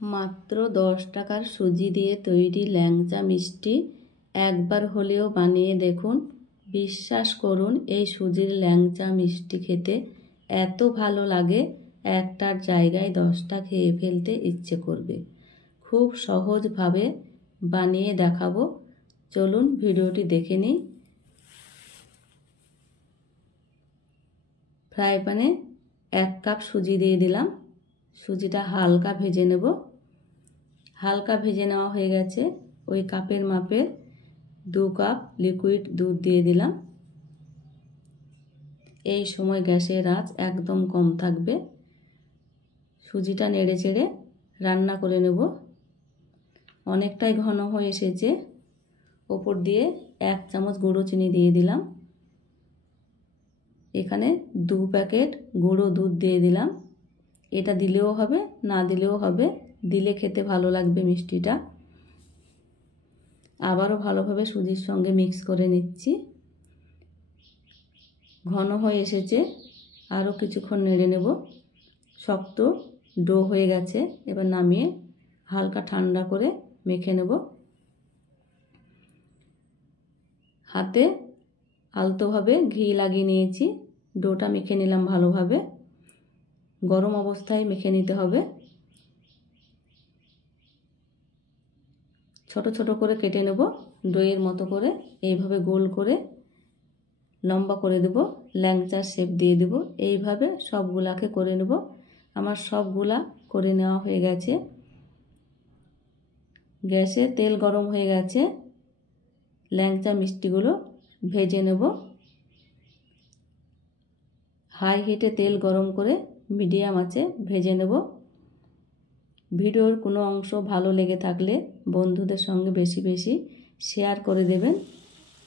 মাত্র 10 টাকার সুজি দিয়ে তৈরি ল্যাংচা মিষ্টি একবার হলেও বানিয়ে দেখুন। বিশ্বাস করুন, এই সুজির ল্যাংচা মিষ্টি খেতে এত ভালো লাগে, একটার জায়গায় 10টা খেয়ে ফেলতে ইচ্ছে করবে। খুব সহজভাবে বানিয়ে দেখাবো, চলুন ভিডিওটি দেখে নিই। ফ্রাই প্যানে 1 কাপ সুজি দিয়ে দিলাম। সুজিটা হালকা ভেজে নেব। হালকা ভেজে নেওয়া হয়ে গেছে। ওই কাপের মাপের 2 কাপ লিকুইড দুধ দিয়ে দিলাম। এই সময় গ্যাসের আঁচ একদম কম থাকবে। সুজিটা নেড়ে চেড়ে রান্না করে নেব। অনেকটাই ঘন হয়ে এসেছে। ওপর দিয়ে 1 চামচ গুঁড়ো চিনি দিয়ে দিলাম। এখানে 2 প্যাকেট গুঁড়ো দুধ দিয়ে দিলাম। এটা দিলেও হবে, না দিলেও হবে, দিলে খেতে ভালো লাগবে মিষ্টিটা। আবারও ভালোভাবে সুজির সঙ্গে মিক্স করে নিচ্ছি। ঘন হয়ে এসেছে, আরও কিছুক্ষণ নেড়ে নেব। শক্ত ডো হয়ে গেছে, এবার নামিয়ে হালকা ঠান্ডা করে মেখে নেব। হাতে আলতোভাবে ঘি লাগিয়ে নিয়েছি। ডোটা মেখে নিলাম ভালোভাবে। গরম অবস্থায় মেখে নিতে হবে। ছোট ছোট করে কেটে নেব দইয়ের মতো করে, এইভাবে গোল করে লম্বা করে দেব, ল্যাংচার শেপ দিয়ে দেব। এইভাবে সবগুলাকে করে নেব। আমার সবগুলা করে নেওয়া হয়ে গেছে। গ্যাসে তেল গরম হয়ে গেছে। ল্যাংচা মিষ্টিগুলো ভেজে নেব। হাই হিটে তেল গরম করে মিডিয়াম আঁচে ভেজে নেব। ভিডিওর কোনো অংশ ভালো লেগে থাকলে বন্ধুদের সঙ্গে বেশি বেশি শেয়ার করে দেবেন।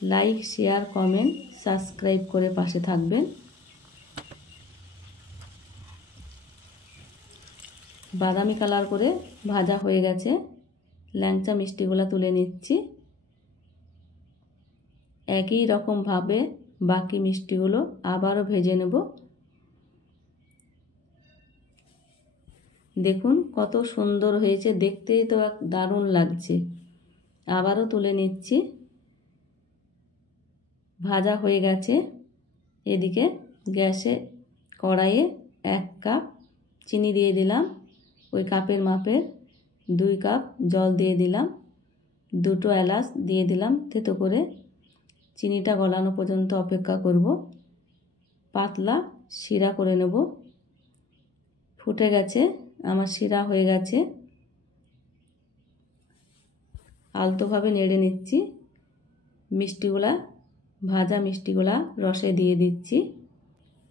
লাইক, শেয়ার, কমেন্ট, সাবস্ক্রাইব করে পাশে থাকবেন। বাদামি কালার করে ভাজা হয়ে গেছে। ল্যাংচা মিষ্টিগুলো তুলে নিচ্ছি। একই রকমভাবে বাকি মিষ্টিগুলো আবারও ভেজে নেব। দেখুন কত সুন্দর হয়েছে, দেখতেই তো দারুণ লাগছে। আবারও তুলে নিচ্ছি। ভাজা হয়ে গেছে। এদিকে গ্যাসে কড়াইয়ে 1 কাপ চিনি দিয়ে দিলাম। ওই কাপের মাপের 2 কাপ জল দিয়ে দিলাম। 2টো এলাচ দিয়ে দিলাম থেতো করে। চিনিটা গলানো পর্যন্ত অপেক্ষা করব। পাতলা শিরা করে নেব। ফুটে গেছে, আমার শিরা হয়ে গেছে। আলতোভাবে নেড়ে নিচ্ছি। মিষ্টিগুলা, ভাজা মিষ্টিগুলা রসে দিয়ে দিচ্ছি।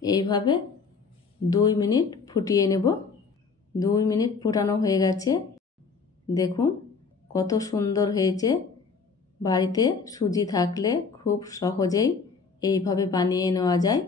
এইভাবে 2 মিনিট ফুটিয়ে নেব। 2 মিনিট ফুটানো হয়ে গেছে। দেখুন কত সুন্দর হয়েছে। বাড়িতে সুজি থাকলে খুব সহজেই এইভাবে বানিয়ে নেওয়া যায়।